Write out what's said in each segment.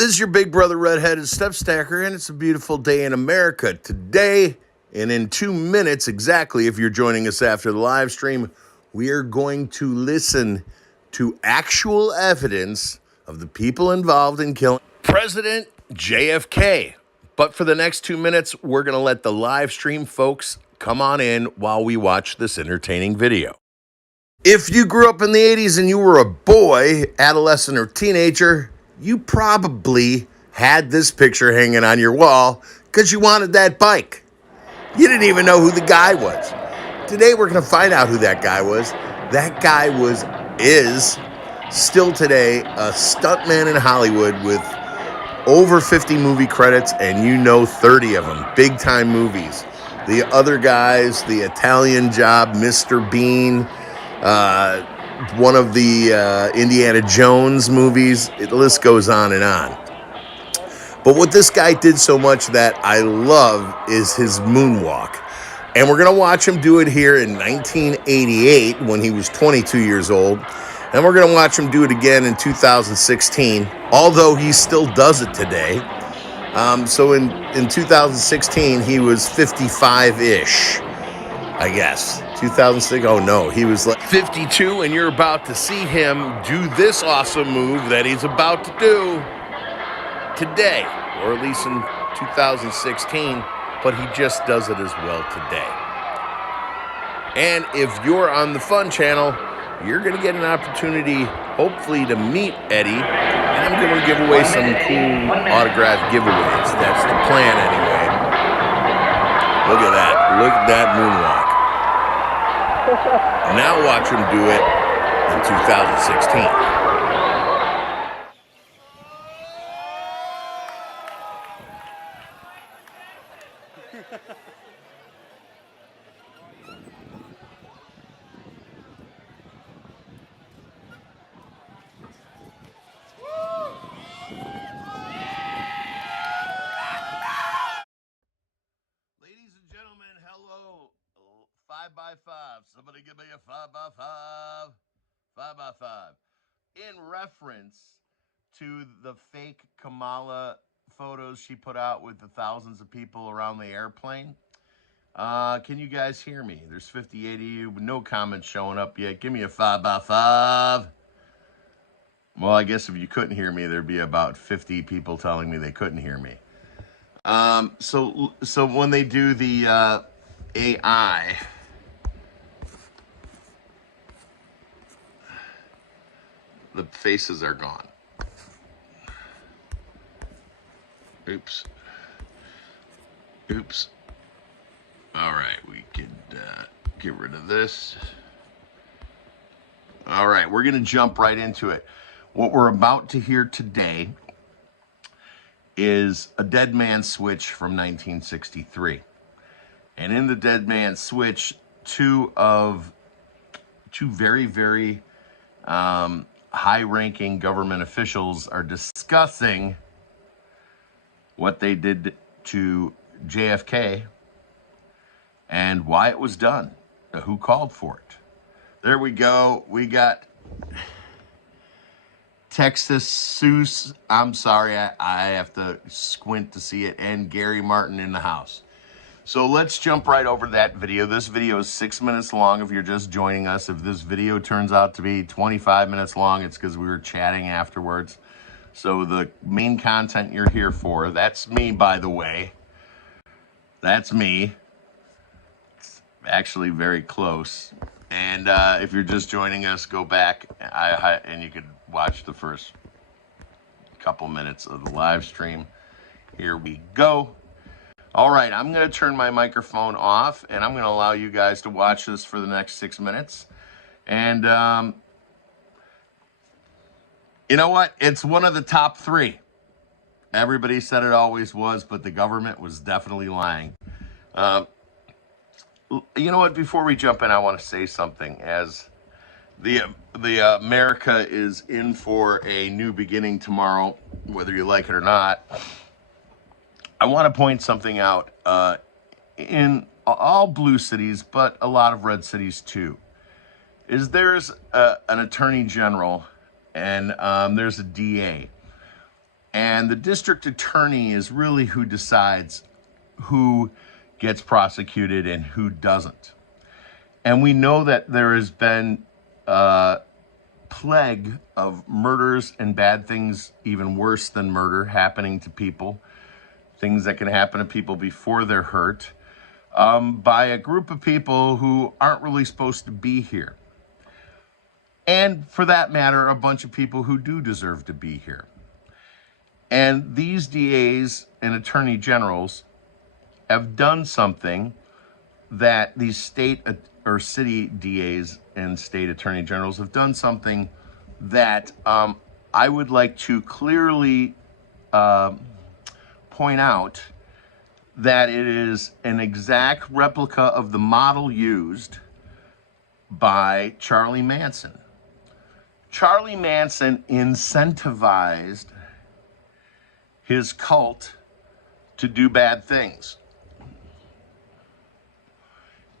This is your big brother redheaded step stacker, and it's a beautiful day in America today. And in 2 minutes exactly, if you're joining us after the live stream, we are going to listen to actual evidence of the people involved in killing President JFK. But for the next 2 minutes, we're going to let the live stream folks come on in while we watch this entertaining video. If you grew up in the 80s and you were a boy, adolescent, or teenager, you probably had this picture hanging on your wall because you wanted that bike. You didn't even know who the guy was. Today we're going to find out who that guy was. That guy is still today a stuntman in Hollywood with over 50 movie credits, and 30 of them, big time movies. The other guys, The Italian Job, Mr. Bean, one of the Indiana Jones movies. The list goes on and on. But what this guy did so much that I love is his moonwalk. And we're going to watch him do it here in 1988 when he was 22 years old. And we're going to watch him do it again in 2016, although he still does it today. So in 2016, he was 55-ish, I guess. 2006, oh no, he was like 52, and you're about to see him do this awesome move that he's about to do today, or at least in 2016, but he just does it as well today. And if you're on the Fun channel, you're going to get an opportunity, hopefully, to meet Eddie, and I'm going to give away some cool autograph giveaways. That's the plan anyway. Look at that. Look at that moonwalk. Now watch him do it in 2016. Ladies and gentlemen, hello. 5x5. Somebody give me a 5x5. 5x5. In reference to the fake Kamala photos she put out with the thousands of people around the airplane. Can you guys hear me? There's 58 of you, but no comments showing up yet. Give me a 5x5. Well, I guess if you couldn't hear me, there'd be about 50 people telling me they couldn't hear me. So when they do the AI, the faces are gone. Oops. All right, we could get rid of this. All right, we're going to jump right into it. What we're about to hear today is a Dead Man Switch from 1963. And in the Dead Man Switch, two very, very high-ranking government officials are discussing what they did to JFK and why it was done, who called for it. There we go. We got Texas Seuss. I'm sorry, I have to squint to see it, and Gary Martin in the house. So let's jump right over that video. This video is 6 minutes long if you're just joining us. If this video turns out to be 25 minutes long, it's because we were chatting afterwards. So the main content you're here for, that's me, by the way. That's me. It's actually very close. And if you're just joining us, go back and you could watch the first couple minutes of the live stream. Here we go. All right, I'm going to turn my microphone off, and I'm going to allow you guys to watch this for the next 6 minutes. And you know what? It's one of the top 3. Everybody said it always was, but the government was definitely lying. You know what? Before we jump in, I want to say something. As the America is in for a new beginning tomorrow, whether you like it or not, I want to point something out. In all blue cities, but a lot of red cities too, is there's an attorney general and there's a DA. And the district attorney is really who decides who gets prosecuted and who doesn't. And we know that there has been a plague of murders and bad things, even worse than murder, happening to people. Things that can happen to people before they're hurt by a group of people who aren't really supposed to be here. And for that matter, a bunch of people who do deserve to be here. And these DAs and attorney generals have done something that these state or city DAs and state attorney generals have done something that I would like to clearly point out that it is an exact replica of the model used by Charlie Manson. Charlie Manson incentivized his cult to do bad things.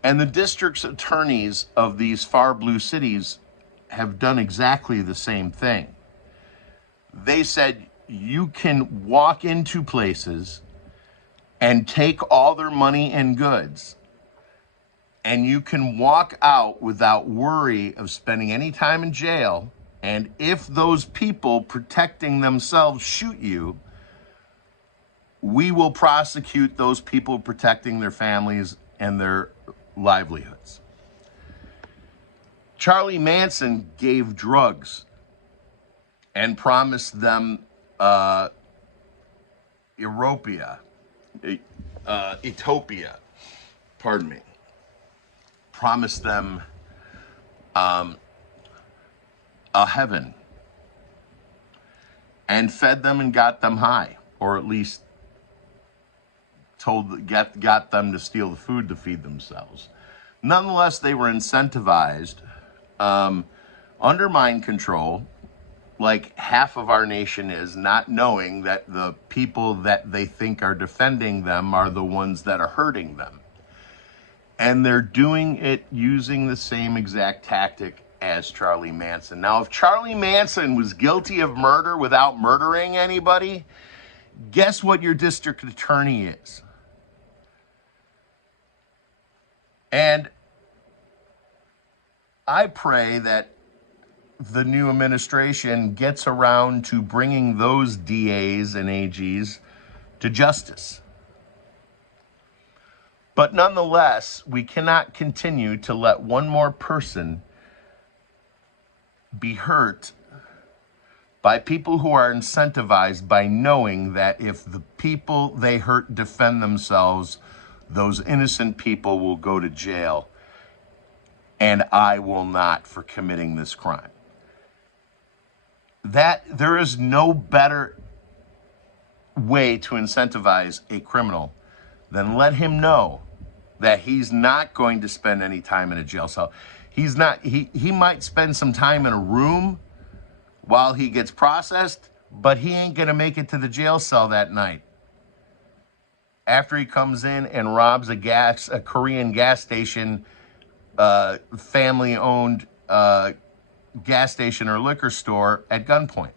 And the district's attorneys of these far blue cities have done exactly the same thing. They said you can walk into places and take all their money and goods, and you can walk out without worry of spending any time in jail. And if those people protecting themselves shoot you, we will prosecute those people protecting their families and their livelihoods. Charlie Manson gave drugs and promised them Utopia, pardon me, promised them a heaven, and fed them and got them high, or at least got them to steal the food to feed themselves. Nonetheless, they were incentivized under mind control, like half of our nation is, not knowing that the people that they think are defending them are the ones that are hurting them. And they're doing it using the same exact tactic as Charlie Manson. Now, if Charlie Manson was guilty of murder without murdering anybody, guess what your district attorney is? And I pray that the new administration gets around to bringing those DAs and AGs to justice. But nonetheless, we cannot continue to let one more person be hurt by people who are incentivized by knowing that if the people they hurt defend themselves, those innocent people will go to jail, and I will not, for committing this crime. That there is no better way to incentivize a criminal than let him know that he's not going to spend any time in a jail cell. He might spend some time in a room while he gets processed, but he ain't gonna make it to the jail cell that night. After he comes in and robs a Korean gas station, family-owned gas station or liquor store at gunpoint.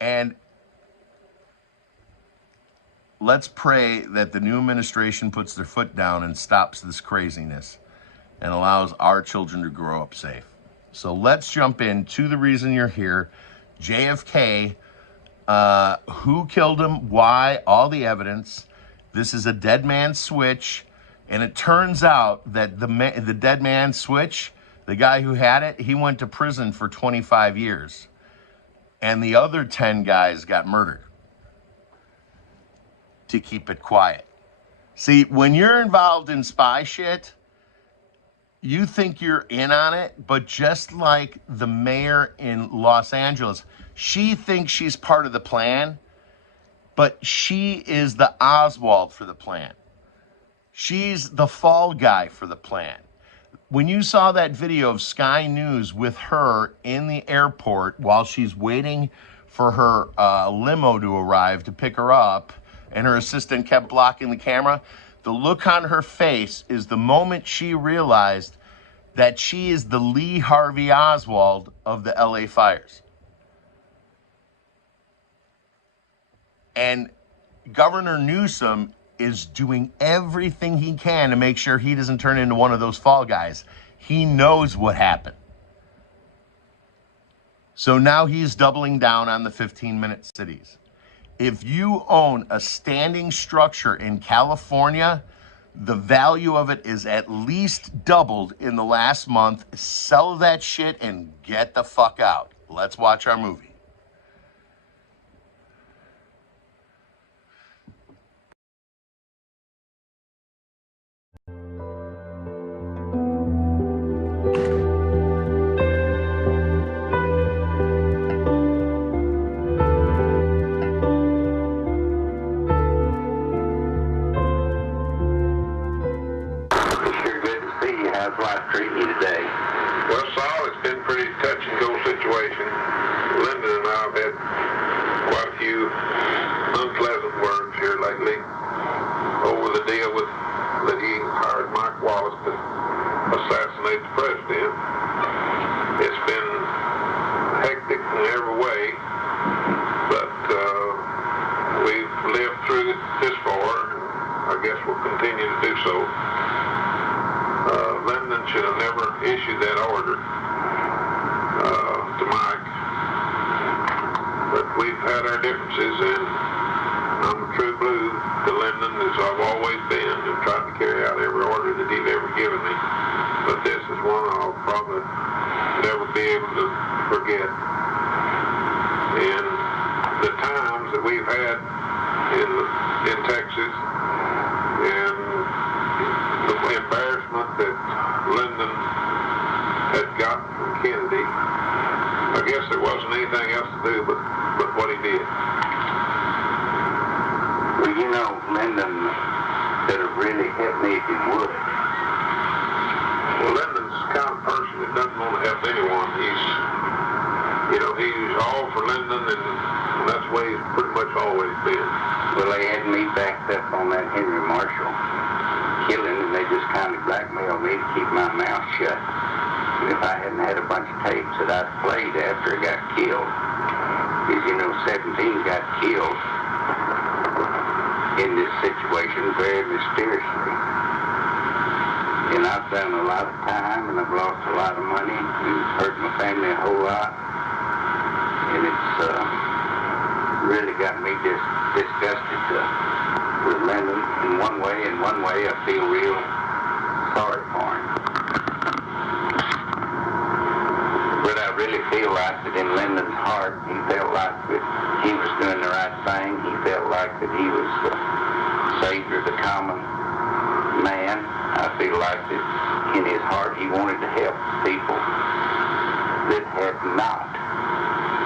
And let's pray that the new administration puts their foot down and stops this craziness and allows our children to grow up safe. So let's jump into the reason you're here. JFK, who killed him, why, all the evidence. This is a dead man switch. And it turns out that the dead man switch, the guy who had it, he went to prison for 25 years. And the other 10 guys got murdered to keep it quiet. See, when you're involved in spy shit, you think you're in on it, but just like the mayor in Los Angeles, she thinks she's part of the plan, but she is the Oswald for the plan. She's the fall guy for the plan. When you saw that video of Sky News with her in the airport while she's waiting for her limo to arrive to pick her up, and her assistant kept blocking the camera, the look on her face is the moment she realized that she is the Lee Harvey Oswald of the LA fires. And Governor Newsom is doing everything he can to make sure he doesn't turn into one of those fall guys. He knows what happened. So now he's doubling down on the 15-minute cities. If you own a standing structure in California, the value of it is at least doubled in the last month. Sell that shit and get the fuck out. Let's watch our movie. How's life treating you today? Well, Saul, it's been a pretty touch and go situation. Lyndon and I have had quite a few unpleasant words here lately over the deal with that he hired Mike Wallace to assassinate the president. It's been hectic in every way, but we've lived through it this far, and I guess we'll continue to do so. Lyndon should have never issued that order to Mike. But we've had our differences, and I'm a true blue to Lyndon, as I've always been, and tried to carry out every order that he'd ever given me. But this is one I'll probably never be able to forget. And the times that we've had in Texas, and the embarrassment that Lyndon had gotten from Kennedy, I guess there wasn't anything else to do but what he did. Well, you know, Lyndon could have really helped me if he would. Well, Lyndon's the kind of person that doesn't want to help anyone. He's all for Lyndon, and that's the way he's pretty much always been. Well, they had me backed up on that Henry Marshall killing, and they just kind of blackmailed me to keep my mouth shut. And if I hadn't had a bunch of tapes that I'd played after he got killed, because, 17 got killed in this situation very mysteriously. And I've done a lot of time, and I've lost a lot of money, and hurt my family a whole lot. And it's really got me just disgusted with Lyndon in one way. In one way, I feel real sorry for him. But I really feel like that in Lyndon's heart, he felt like that he was doing the right thing. He felt like that he was the savior of the common man. I feel like that in his heart he wanted to help people that had not.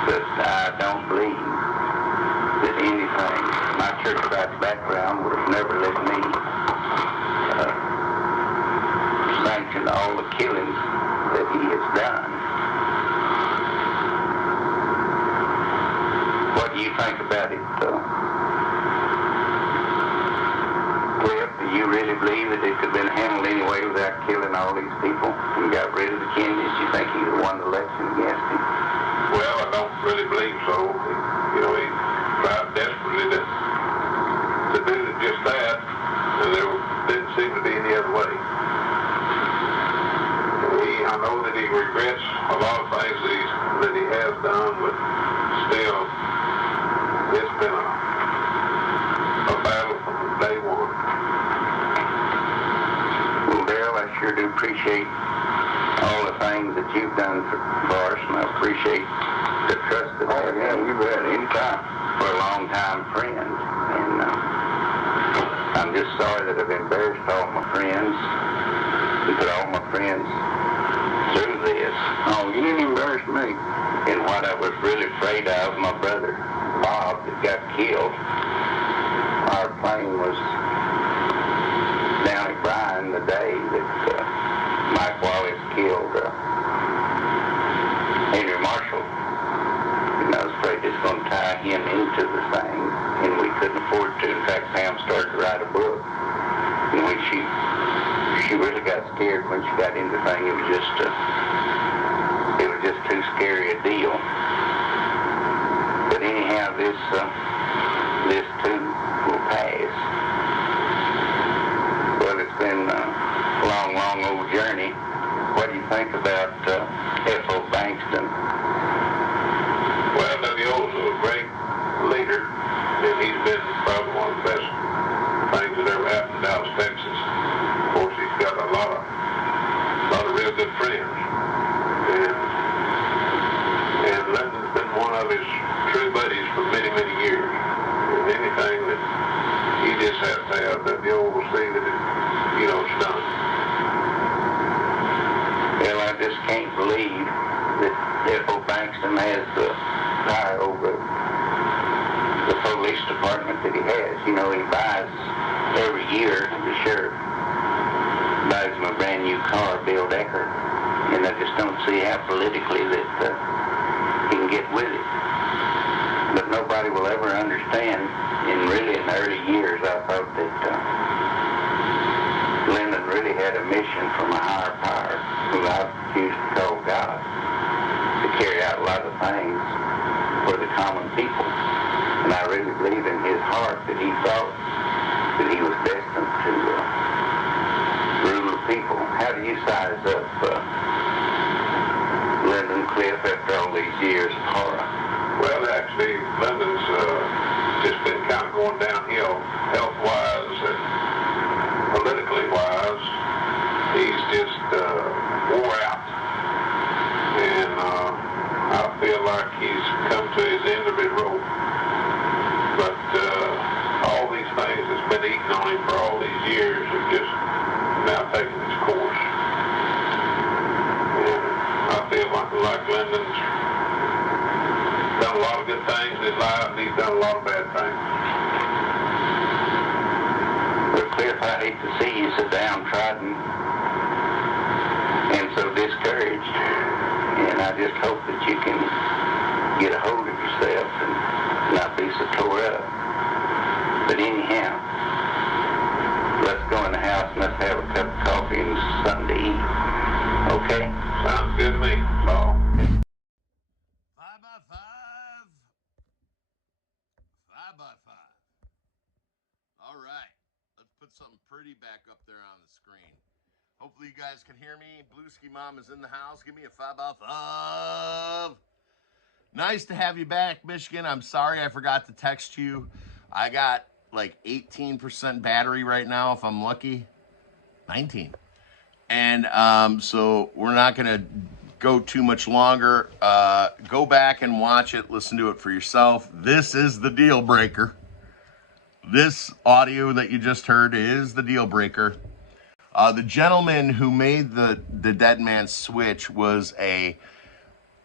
But I don't believe that anything, my church-wide background would have never let me sanction all the killings that he has done. What do you think about it, Cliff? Do you really believe that it could have been handled anyway without killing all these people and got rid of the Kennedys? You think he'd have won the election against him? Well, I don't really believe so. He tried desperately to do just that, and there didn't seem to be any other way. I know that he regrets a lot of things that he has done, but still, it's been a battle from day one. Well, Dale, I sure do appreciate all the things that you've done for us, and I appreciate the trust that I have in you. You've had any time for a long-time friend, and I'm just sorry that I've embarrassed all my friends and put all my friends through this. Oh, you didn't embarrass me. And what I was really afraid of, my brother Bob that got killed, our plane was down at Bryan the day that Mike Wallace killed Henry Marshall. And I was afraid it's going to tie him into the thing, and we couldn't afford to. In fact, Pam started to write a book, and when she really got scared when she got into the thing. It was just too scary a deal. But anyhow, this this too will pass. Well, it's been a long, long old journey. What do you think about F.O. Bankston? Well, W.O.'s a great leader, and he's been probably one of the best things that ever happened in Dallas, Texas. Of course, he's got a lot of real good friends, and Lyndon's been one of his true buddies for many, many years. And anything that he just has to have, W.O. will see that it's done. Well, I just can't believe that F.O. Bankston has the power over the police department that he has. You know, he buys every year, the sheriff buys him a brand new car, Bill Decker, and I just don't see how politically that he can get with it. But nobody will ever understand, and really in the early years I thought that Lyndon really had a mission from a higher power, who I used to call God, to carry out a lot of things for the common people. And I really believe in his heart that he thought that he was destined to rule the people. How do you size up Lyndon Cliff after all these years of horror? Well, actually, Lyndon's just been kind of going downhill health-wise and politically wise. He's just wore out, and I feel like he's come to his end of his rope. But all these things that's been eating on him for all these years have just now taken its course. And I feel like Lyndon's done a lot of good things in his life, and he's done a lot of bad things. Cliff, I hate to see you so downtrodden and so discouraged, and I just hope that you can get a hold of yourself and not be so tore up. But anyhow, let's go in the house and let's have a cup of coffee and something to eat. Okay? Sounds good to me, Paul. 5x5. 5x5. All right. Let's put something pretty back up there on the screen. Hopefully you guys can hear me. Blueski Mom is in the house. Give me a 5x5. Nice to have you back, Michigan. I'm sorry I forgot to text you. I got like 18% battery right now, if I'm lucky. 19. And so we're not going to go too much longer. Go back and watch it. Listen to it for yourself. This is the deal breaker. This audio that you just heard is the deal breaker. The gentleman who made the dead man switch was he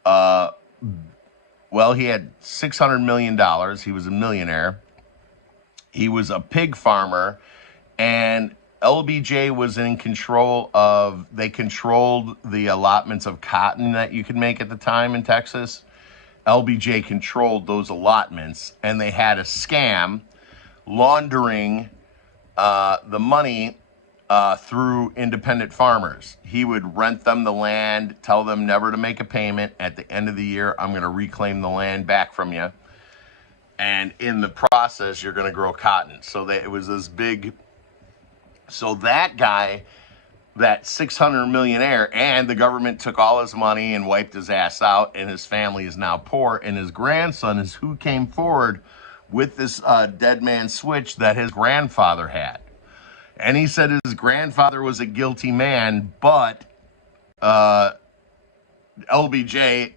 had $600 million. He was a millionaire. He was a pig farmer, and LBJ was in control of, they controlled the allotments of cotton that you could make at the time in Texas. LBJ controlled those allotments, and they had a scam laundering the money through independent farmers. He would rent them the land, tell them never to make a payment. At the end of the year, I'm going to reclaim the land back from you. And in the process, you're going to grow cotton. So it was this big. So that guy, that 600 millionaire, and the government took all his money and wiped his ass out, and his family is now poor. And his grandson is who came forward with this dead man switch that his grandfather had. And he said his grandfather was a guilty man, but LBJ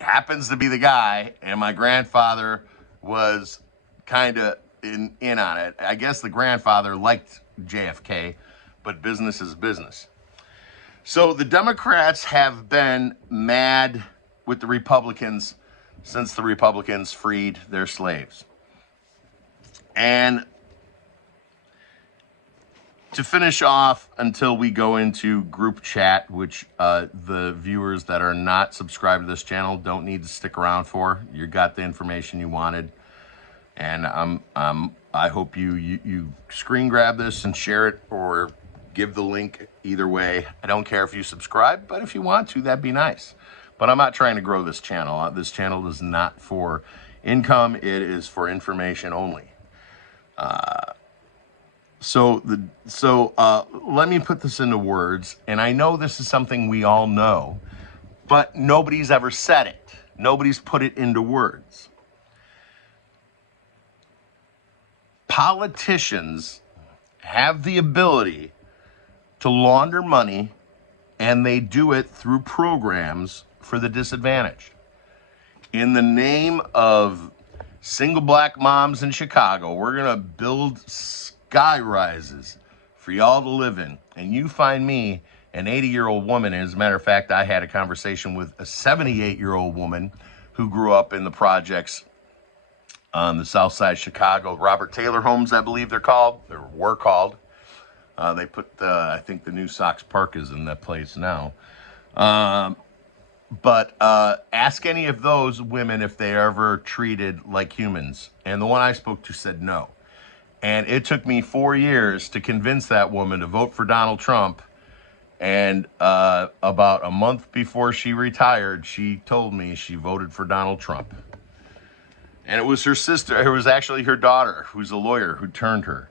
happens to be the guy, and my grandfather was kind of in on it. I guess the grandfather liked JFK, but business is business. So the Democrats have been mad with the Republicans since the Republicans freed their slaves. And to finish off, until we go into group chat, which the viewers that are not subscribed to this channel don't need to stick around for. You got the information you wanted. And I hope you screen grab this and share it, or give the link. Either way, I don't care if you subscribe, but if you want to, that'd be nice. But I'm not trying to grow this channel. This channel is not for income. It is for information only. Let me put this into words, and I know this is something we all know, but nobody's ever said it. Nobody's put it into words. Politicians have the ability to launder money, and they do it through programs for the disadvantaged. In the name of single black moms in Chicago, we're going to build sky rises for y'all to live in. And you find me an 80-year-old woman. As a matter of fact, I had a conversation with a 78-year-old woman who grew up in the projects on the south side of Chicago. Robert Taylor homes, I believe they're called, or were called. They put, I think the new Sox Park is in that place now. But ask any of those women if they are ever treated like humans. And the one I spoke to said no. And it took me 4 years to convince that woman to vote for Donald Trump. And about a month before she retired, she told me she voted for Donald Trump. And it was her sister, it was actually her daughter, who's a lawyer, who turned her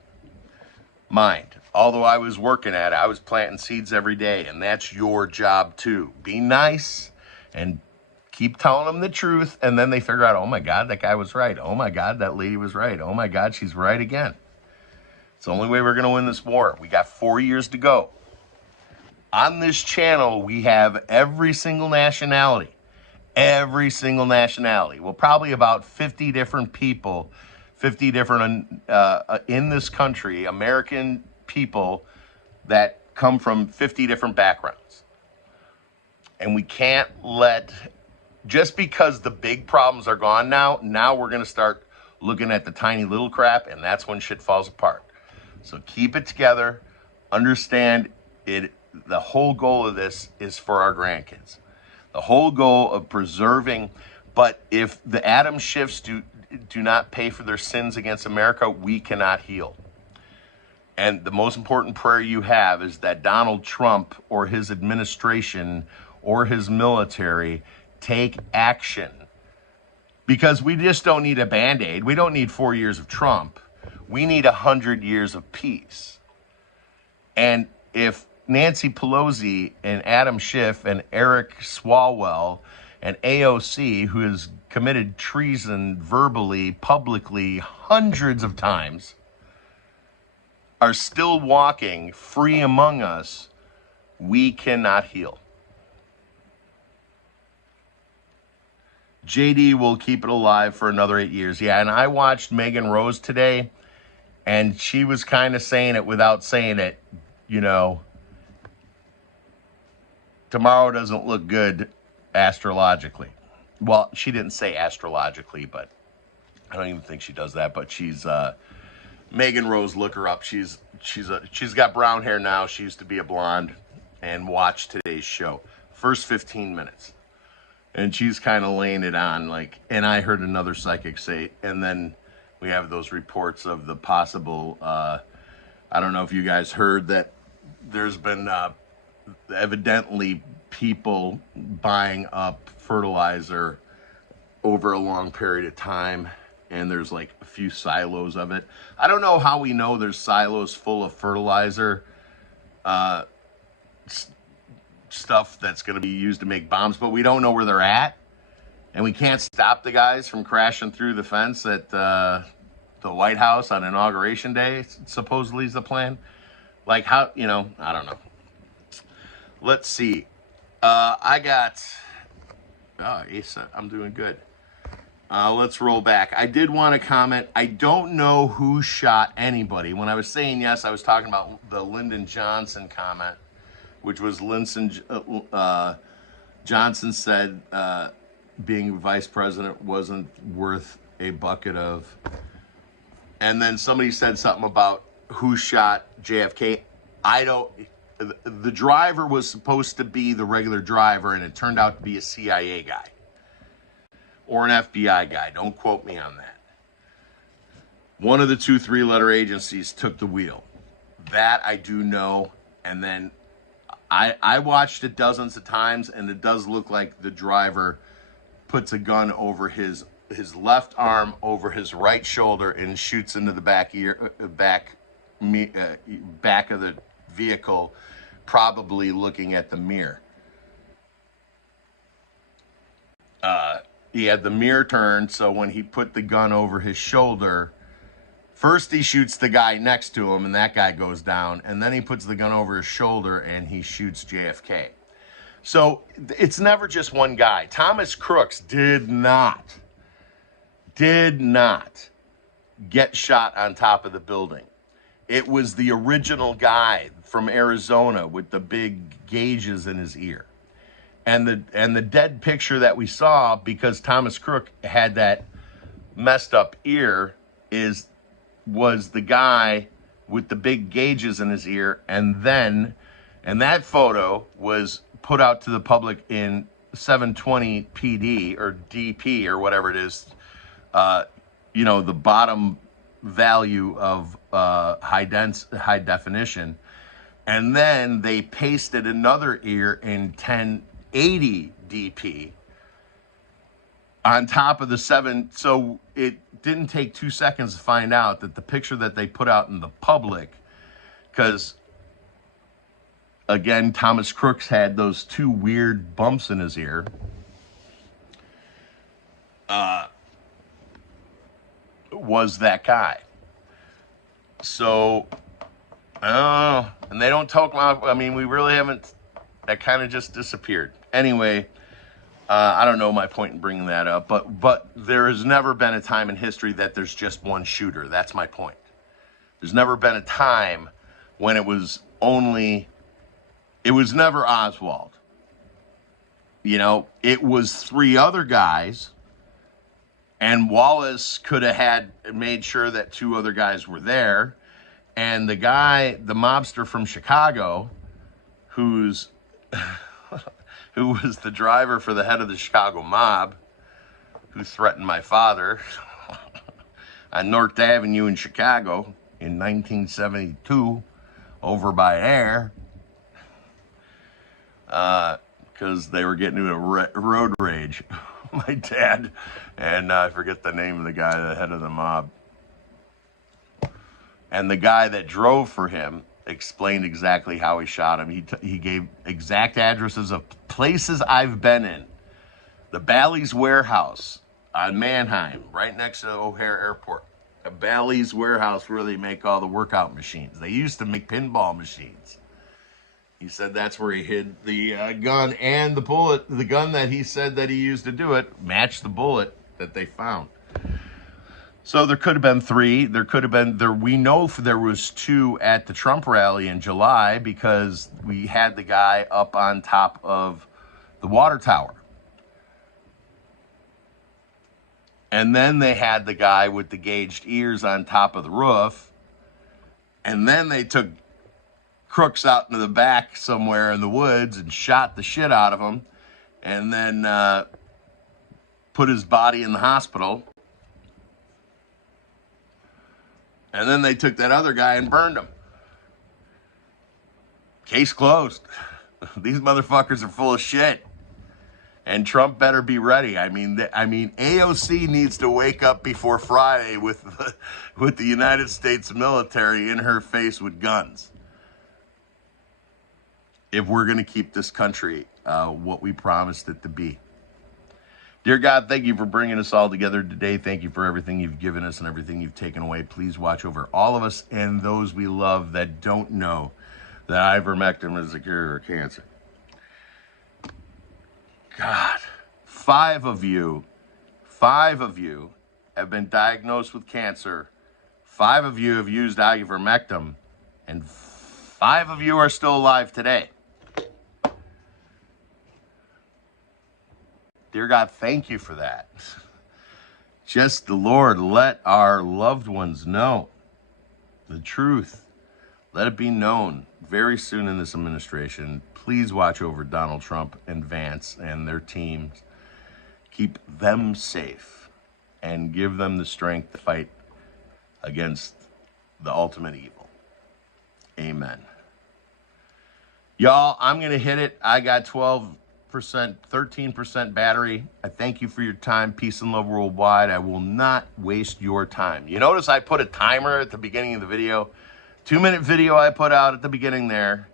mind. Although I was working at it, I was planting seeds every day, and that's your job too. Be nice and keep telling them the truth, and then they figure out, oh my God, that guy was right. Oh my God, that lady was right. Oh my God, she's right again. It's the only way we're going to win this war. We got 4 years to go. On this channel, we have every single nationality. Every single nationality. Well, probably about 50 different people, 50 different in this country, American people that come from 50 different backgrounds. And we can't let, just because the big problems are gone now we're going to start looking at the tiny little crap, and that's when shit falls apart. So keep it together. Understand it. The whole goal of this is for our grandkids. The whole goal of preserving, but if the Adam Schiffs do not pay for their sins against America, we cannot heal. And the most important prayer you have is that Donald Trump or his administration or his military take action. Because we just don't need a Band-Aid. We don't need 4 years of Trump. We need 100 years of peace. And if Nancy Pelosi and Adam Schiff and Eric Swalwell and AOC, who has committed treason verbally, publicly, hundreds of times, are still walking free among us, we cannot heal. JD will keep it alive for another 8 years. Yeah, and I watched Megan Rose today, and she was kind of saying it without saying it, you know. Tomorrow doesn't look good astrologically. Well, she didn't say astrologically, but I don't even think she does that. But she's Megan Rose. Look her up. She's got brown hair now. She used to be a blonde. And watch today's show. First 15 minutes, and she's kind of laying it on. Like, and I heard another psychic say, and then we have those reports of the possible. I don't know if you guys heard that there's been. Evidently people buying up fertilizer over a long period of time, and there's like a few silos of it. I don't know how we know there's silos full of fertilizer stuff that's going to be used to make bombs, but we don't know where they're at, and we can't stop the guys from crashing through the fence at the White House on Inauguration Day, supposedly is the plan. Like, how, you know, I don't know. Let's see. I got... Oh, Asa, I'm doing good. Let's roll back. I did want to comment. I don't know who shot anybody. When I was saying yes, I was talking about the Lyndon Johnson comment, which was Johnson said being vice president wasn't worth a bucket of... And then somebody said something about who shot JFK. I don't... The driver was supposed to be the regular driver, and it turned out to be a CIA guy or an FBI guy. Don't quote me on that. One of the 2 3-letter agencies took the wheel. That I do know. And then I watched it dozens of times, and it does look like the driver puts a gun over his his left arm over his right shoulder and shoots into the back of the vehicle, probably looking at the mirror. He had the mirror turned, so when he put the gun over his shoulder, first he shoots the guy next to him, and that guy goes down, and then he puts the gun over his shoulder and he shoots JFK. So it's never just one guy. Thomas Crooks did not get shot on top of the building. It was the original guy from Arizona with the big gauges in his ear. And the dead picture that we saw, because Thomas Crook had that messed up ear, was the guy with the big gauges in his ear. And that photo was put out to the public in 720 PD or DP or whatever it is, the bottom value of high definition. And then they pasted another ear in 1080 DP on top of the 7. So it didn't take 2 seconds to find out that the picture that they put out in the public, because again, Thomas Crooks had those 2 weird bumps in his ear. Was that guy. So, and they don't talk about, I mean, we really haven't, that kind of just disappeared. Anyway, I don't know my point in bringing that up, but there has never been a time in history that there's just one shooter. That's my point. There's never been a time when it was never Oswald. It was 3 other guys, and Wallace could have made sure that 2 other guys were there. And the mobster from Chicago, who was the driver for the head of the Chicago mob, who threatened my father on North Avenue in Chicago in 1972 over by there, because they were getting into a road rage. My dad and I forget the name of the guy, the head of the mob. And the guy that drove for him explained exactly how he shot him. He gave exact addresses of places I've been in. The Bally's Warehouse on Manheim, right next to O'Hare Airport. The Bally's Warehouse where they make all the workout machines. They used to make pinball machines. He said that's where he hid the gun, and the bullet. The gun that he said that he used to do it matched the bullet that they found. So there could have been 3. There could have been there. We know there was 2 at the Trump rally in July, because we had the guy up on top of the water tower. And then they had the guy with the gauged ears on top of the roof. And then they took Crooks out into the back somewhere in the woods and shot the shit out of him, and then put his body in the hospital. And then they took that other guy and burned him. Case closed. These motherfuckers are full of shit. And Trump better be ready. I mean, AOC needs to wake up before Friday with the United States military in her face with guns, if we're going to keep this country what we promised it to be. Dear God, thank you for bringing us all together today. Thank you for everything you've given us and everything you've taken away. Please watch over all of us and those we love that don't know that ivermectin is a cure for cancer. God, 5 of you have been diagnosed with cancer. 5 of you have used ivermectin, and 5 of you are still alive today. Dear God, thank you for that. Just the Lord, let our loved ones know the truth. Let it be known very soon in this administration. Please watch over Donald Trump and Vance and their teams. Keep them safe and give them the strength to fight against the ultimate evil. Amen. Y'all, I'm going to hit it. I got 12 13% battery. I thank you for your time. Peace and love worldwide. I will not waste your time. You notice I put a timer at the beginning of the video. 2-minute video I put out at the beginning there,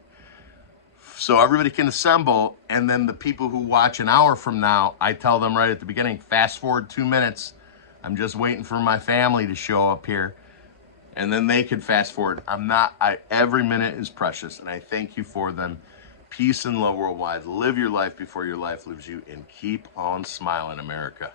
so everybody can assemble, and then the people who watch an hour from now, I tell them right at the beginning, fast forward 2 minutes. I'm just waiting for my family to show up here, and then they can fast forward. Every minute is precious, and I thank you for them. Peace and love worldwide. Live your life before your life leaves you, and keep on smiling, America.